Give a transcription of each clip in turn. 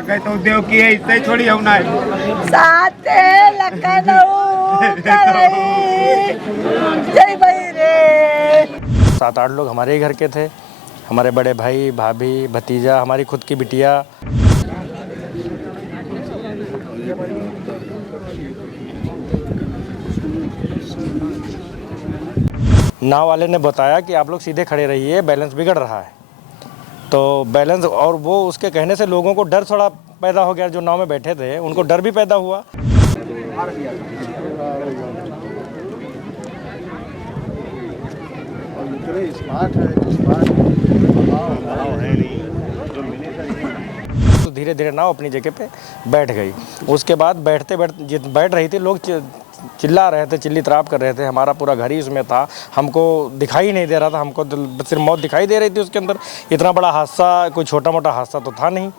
गए तो देव की है इससे छोड़ी हम ना साथे लखनऊ जय भाई रे। 7-8 लोग हमारे ही घर के थे, हमारे बड़े भाई, भाभी, भतीजा, हमारी खुद की बिटिया। नाव वाले ने बताया कि आप लोग सीधे खड़े रहिए, बैलेंस बिगड़ रहा है। तो बैलेंस, और वो उसके कहने से लोगों को डर थोड़ा पैदा हो गया, जो नाव में बैठे थे उनको डर भी पैदा हुआ। तो धीरे धीरे नाव अपनी जगह पे बैठ गई। उसके बाद बैठ रही थी, लोग चिल्ला रहे थे, चिल्ली तराप कर रहे थे। हमारा पूरा घर ही उसमें था, हमको दिखाई नहीं दे रहा था, हमको सिर्फ मौत दिखाई दे रही थी उसके अंदर। इतना बड़ा हादसा, कोई छोटा मोटा हादसा तो था नहीं।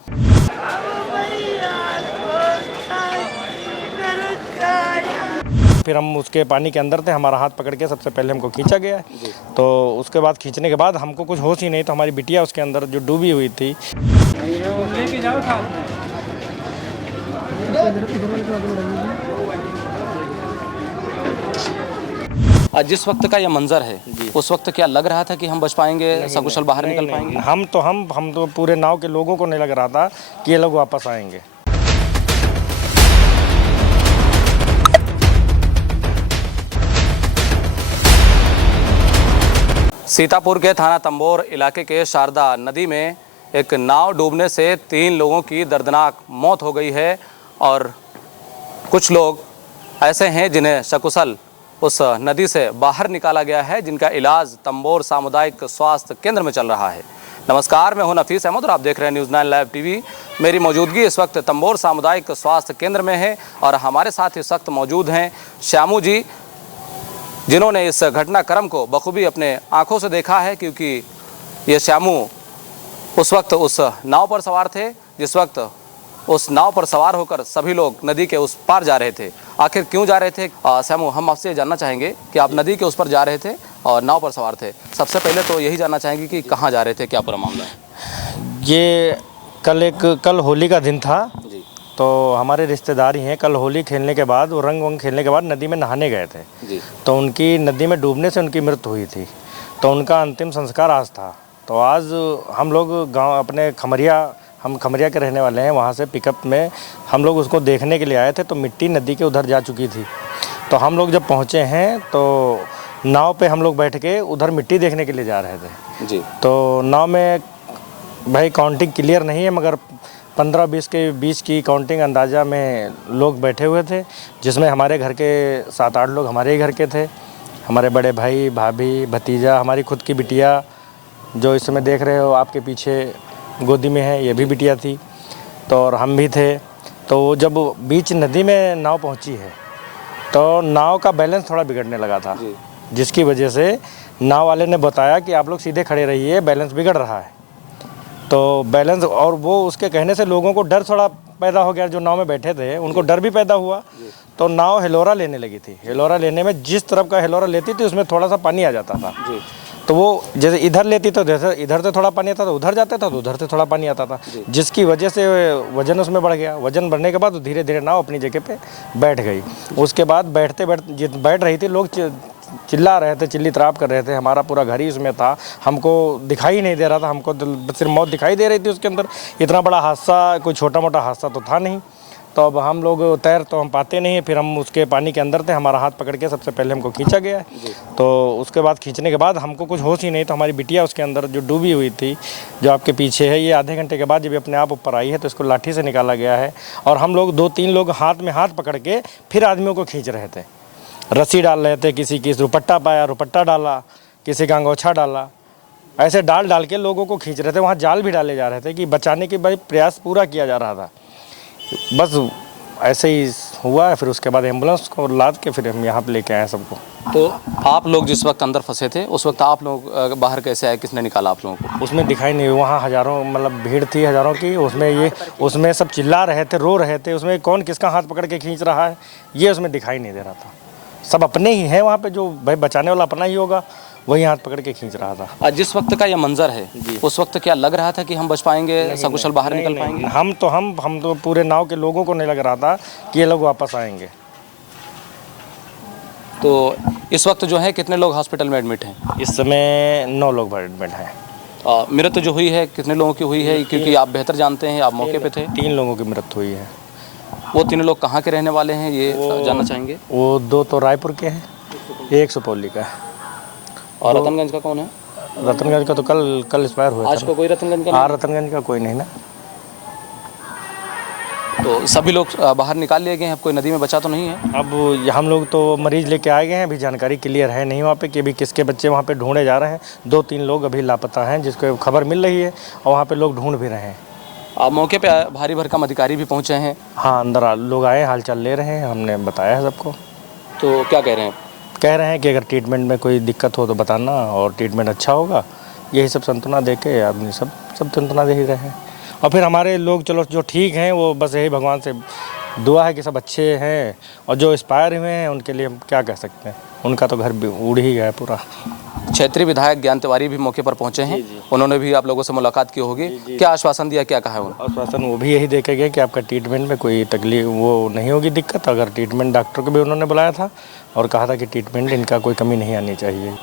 फिर हम उसके पानी के अंदर थे, हमारा हाथ पकड़ के सबसे पहले हमको खींचा गया। तो उसके बाद खींचने के बाद हमको कुछ होश ही नहीं, तो हमारी बिटिया उसके अंदर जो डूबी हुई थी। जिस वक्त का यह मंजर है, उस वक्त क्या लग रहा था कि हम बच पाएंगे, सकुशल बाहर निकल पाएंगे? हम तो पूरे नाव के लोगों को नहीं लग रहा था कि ये लोग वापस आएंगे। सीतापुर के थाना तंबोर इलाके के शारदा नदी में एक नाव डूबने से 3 लोगों की दर्दनाक मौत हो गई है और कुछ लोग ऐसे हैं जिन्हें सकुशल उस नदी से बाहर निकाला गया है, जिनका इलाज तंबोर सामुदायिक स्वास्थ्य केंद्र में चल रहा है। नमस्कार, मैं हूं नफीस अहमद और आप देख रहे हैं न्यूज़ 9 लाइव टीवी। मेरी मौजूदगी इस वक्त तंबोर सामुदायिक स्वास्थ्य केंद्र में है और हमारे साथ इस वक्त मौजूद हैं श्यामू जी, जिन्होंने इस घटनाक्रम को बखूबी अपने आंखों से देखा है, क्योंकि ये श्यामू उस वक्त उस नाव पर सवार थे जिस वक्त उस नाव पर सवार होकर सभी लोग नदी के उस पार जा रहे थे। आखिर क्यों जा रहे थे श्यामू, हम आपसे जानना चाहेंगे कि आप नदी के उस पर जा रहे थे और नाव पर सवार थे। सबसे पहले तो यही जानना चाहेंगे कि कहाँ जा रहे थे, क्या पूरा मामला है? ये कल होली का दिन था जी। तो हमारे रिश्तेदार ही हैं। कल होली खेलने के बाद, वो रंग वंग खेलने के बाद नदी में नहाने गए थे जी। तो उनकी नदी में डूबने से उनकी मृत्यु हुई थी। तो उनका अंतिम संस्कार आज था। तो आज हम लोग गांव अपने हम खमरिया के रहने वाले हैं, वहाँ से पिकअप में हम लोग उसको देखने के लिए आए थे। तो मिट्टी नदी के उधर जा चुकी थी। तो हम लोग जब पहुँचे हैं तो नाव पे हम लोग बैठ के उधर मिट्टी देखने के लिए जा रहे थे जी। तो नाव में भाई काउंटिंग क्लियर नहीं है, मगर 15-20 के बीच की काउंटिंग अंदाज़ा में लोग बैठे हुए थे, जिसमें हमारे घर के 7-8 लोग हमारे ही घर के थे। हमारे बड़े भाई, भाभी, भतीजा, हमारी खुद की बिटिया जो इस समय देख रहे हो आपके पीछे गोदी में है, ये भी बिटिया थी। तो और हम भी थे। तो जब बीच नदी में नाव पहुंची है तो नाव का बैलेंस थोड़ा बिगड़ने लगा था, जिसकी वजह से नाव वाले ने बताया कि आप लोग सीधे खड़े रहिए, बैलेंस बिगड़ रहा है। तो बैलेंस, और वो उसके कहने से लोगों को डर थोड़ा पैदा हो गया, जो नाव में बैठे थे उनको डर भी पैदा हुआ। तो नाव हिलोरा लेने लगी थी। हिलोरा लेने में जिस तरफ का हिलोरा लेती थी उसमें थोड़ा सा पानी आ जाता था जी। तो वो जैसे इधर लेती तो इधर से थोड़ा पानी आता था, उधर जाता था तो उधर से थोड़ा पानी आता था, जिसकी वजह से वजन उसमें बढ़ गया। वजन बढ़ने के बाद तो धीरे धीरे नाव अपनी जगह पे बैठ गई। उसके बाद बैठ रही थी, लोग चिल्ला रहे थे, चिल्ली तराप कर रहे थे। हमारा पूरा घर ही उसमें था, हमको दिखाई नहीं दे रहा था, हमको सिर्फ मौत दिखाई दे रही थी उसके अंदर। इतना बड़ा हादसा, कोई छोटा मोटा हादसा तो था नहीं। तो अब हम लोग तैर तो हम पाते नहीं, फिर हम उसके पानी के अंदर थे, हमारा हाथ पकड़ के सबसे पहले हमको खींचा गया। तो उसके बाद खींचने के बाद हमको कुछ होश ही नहीं, तो हमारी बिटिया उसके अंदर जो डूबी हुई थी, जो आपके पीछे है, ये आधे घंटे के बाद जब अपने आप ऊपर आई है तो इसको लाठी से निकाला गया है। और हम लोग 2-3 लोग हाथ में हाथ पकड़ के फिर आदमियों को खींच रहे थे, रस्सी डाल रहे थे, किसी की रुपट्टा पाया, रुपट्टा डाला, किसी का अंगोछा डाला, ऐसे डाल के लोगों को खींच रहे थे। वहाँ जाल भी डाले जा रहे थे कि बचाने के भाई प्रयास पूरा किया जा रहा था। बस ऐसे ही हुआ है। फिर उसके बाद एम्बुलेंस को लाद के फिर हम यहाँ पे लेके आए सबको। तो आप लोग जिस वक्त अंदर फंसे थे उस वक्त आप लोग बाहर कैसे आए, किसने निकाला आप लोगों को? उसमें दिखाई नहीं, वहाँ हज़ारों मतलब भीड़ थी हज़ारों की, उसमें सब चिल्ला रहे थे, रो रहे थे। उसमें कौन किसका हाथ पकड़ के खींच रहा है ये उसमें दिखाई नहीं दे रहा था। सब अपने ही हैं वहाँ पे, जो भाई बचाने वाला अपना ही होगा, वही हाथ पकड़ के खींच रहा था। जिस वक्त का यह मंजर है, उस वक्त क्या लग रहा था कि हम बच पाएंगे, सकुशल बाहर निकल पाएंगे? हम तो पूरे नाव के लोगों को नहीं लग रहा था कि ये लोग वापस आएंगे। तो इस वक्त जो है कितने लोग हॉस्पिटल में एडमिट हैं? इस समय 9 लोग एडमिट हैं। मृत्यु जो हुई है कितने लोगों की हुई है, क्योंकि आप बेहतर जानते हैं, आप मौके पे थे? 3 लोगों की मृत्यु हुई है। वो 3 लोग कहाँ के रहने वाले हैं, ये जानना चाहेंगे? वो 2 तो रायपुर के हैं, एक सुपौली का है। और रतनगंज का कौन है? रतनगंज का तो कल एक्सपायर हुआ आज था। को कोई रतनगंज का? हाँ, रतनगंज का कोई नहीं ना। तो सभी लोग बाहर निकाल लिए गए हैं, अब कोई नदी में बचा तो नहीं है? अब हम लोग तो मरीज लेके आ गए हैं, अभी जानकारी क्लियर है नहीं वहाँ पे कि अभी किसके बच्चे वहाँ पे ढूंढे जा रहे हैं। 2-3 लोग अभी लापता हैं जिसको खबर मिल रही है, और वहाँ पे लोग ढूंढ भी रहे हैं। मौके पे भारी भरकम अधिकारी भी पहुँचे हैं? हाँ, अंदर लोग आए, हालचाल ले रहे हैं, हमने बताया है सबको। तो क्या कह रहे हैं? कह रहे हैं कि अगर ट्रीटमेंट में कोई दिक्कत हो तो बताना, और ट्रीटमेंट अच्छा होगा, यही सब सांत्वना दे के आदमी सब सांत्वना दे ही रहे हैं। और फिर हमारे लोग चलो जो ठीक हैं, वो बस यही भगवान से दुआ है कि सब अच्छे हैं, और जो एक्सपायर हुए हैं उनके लिए हम क्या कह सकते हैं, उनका तो घर भी उड़ ही गया है पूरा। क्षेत्रीय विधायक ज्ञान तिवारी भी मौके पर पहुंचे हैं, उन्होंने भी आप लोगों से मुलाकात की होगी। क्या आश्वासन दिया, क्या कहा है उन्होंने? आश्वासन वो भी यही दे के गए कि आपका ट्रीटमेंट में कोई तकलीफ वो नहीं होगी, दिक्कत। अगर ट्रीटमेंट डॉक्टर को भी उन्होंने बुलाया था और कहा था कि ट्रीटमेंट इनका कोई कमी नहीं आनी चाहिए।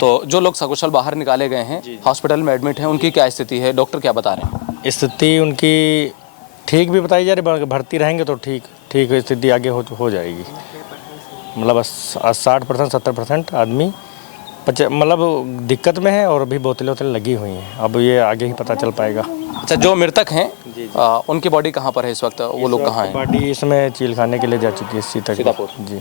तो जो लोग सकुशल बाहर निकाले गए हैं, हॉस्पिटल में एडमिट हैं, उनकी क्या स्थिति है, डॉक्टर क्या बता रहे हैं? स्थिति उनकी ठीक भी बताई जा रही, भर्ती रहेंगे तो ठीक स्थिति आगे हो जाएगी। मतलब 60% 70% आदमी मतलब दिक्कत में है, और अभी बोतलें लगी हुई हैं। अब ये आगे ही पता चल पाएगा। अच्छा, जो मृतक हैं उनकी बॉडी कहाँ पर है इस वक्त, वो लोग कहाँ हैं? बॉडी इसमें चील खाने के लिए जा चुकी है सीतापुर जी।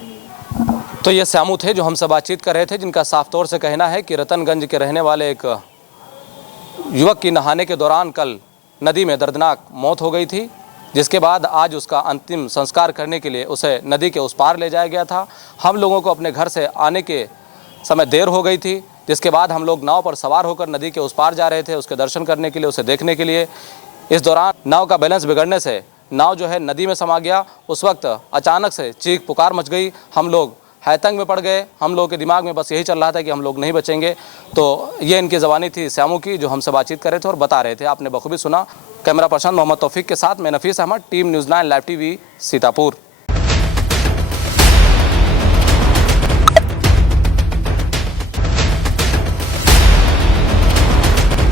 तो ये श्यामू थे जो हमसे बातचीत कर रहे थे, जिनका साफ तौर से कहना है कि रतनगंज के रहने वाले एक युवक की नहाने के दौरान कल नदी में दर्दनाक मौत हो गई थी, जिसके बाद आज उसका अंतिम संस्कार करने के लिए उसे नदी के उस पार ले जाया गया था। हम लोगों को अपने घर से आने के समय देर हो गई थी, जिसके बाद हम लोग नाव पर सवार होकर नदी के उस पार जा रहे थे उसके दर्शन करने के लिए, उसे देखने के लिए। इस दौरान नाव का बैलेंस बिगड़ने से नाव जो है नदी में समा गया। उस वक्त अचानक से चीख पुकार मच गई, हम लोग हैतंग में पड़ गए। हम लोगों के दिमाग में बस यही चल रहा था कि हम लोग नहीं बचेंगे। तो ये इनकी ज़बानी थी श्यामू की, जो हमसे बातचीत कर रहे थे और बता रहे थे, आपने बखूबी सुना। कैमरा पर्सन मोहम्मद तौफीक के साथ मैं Nafees Ahmad, team news 9 live TV, Sitapur.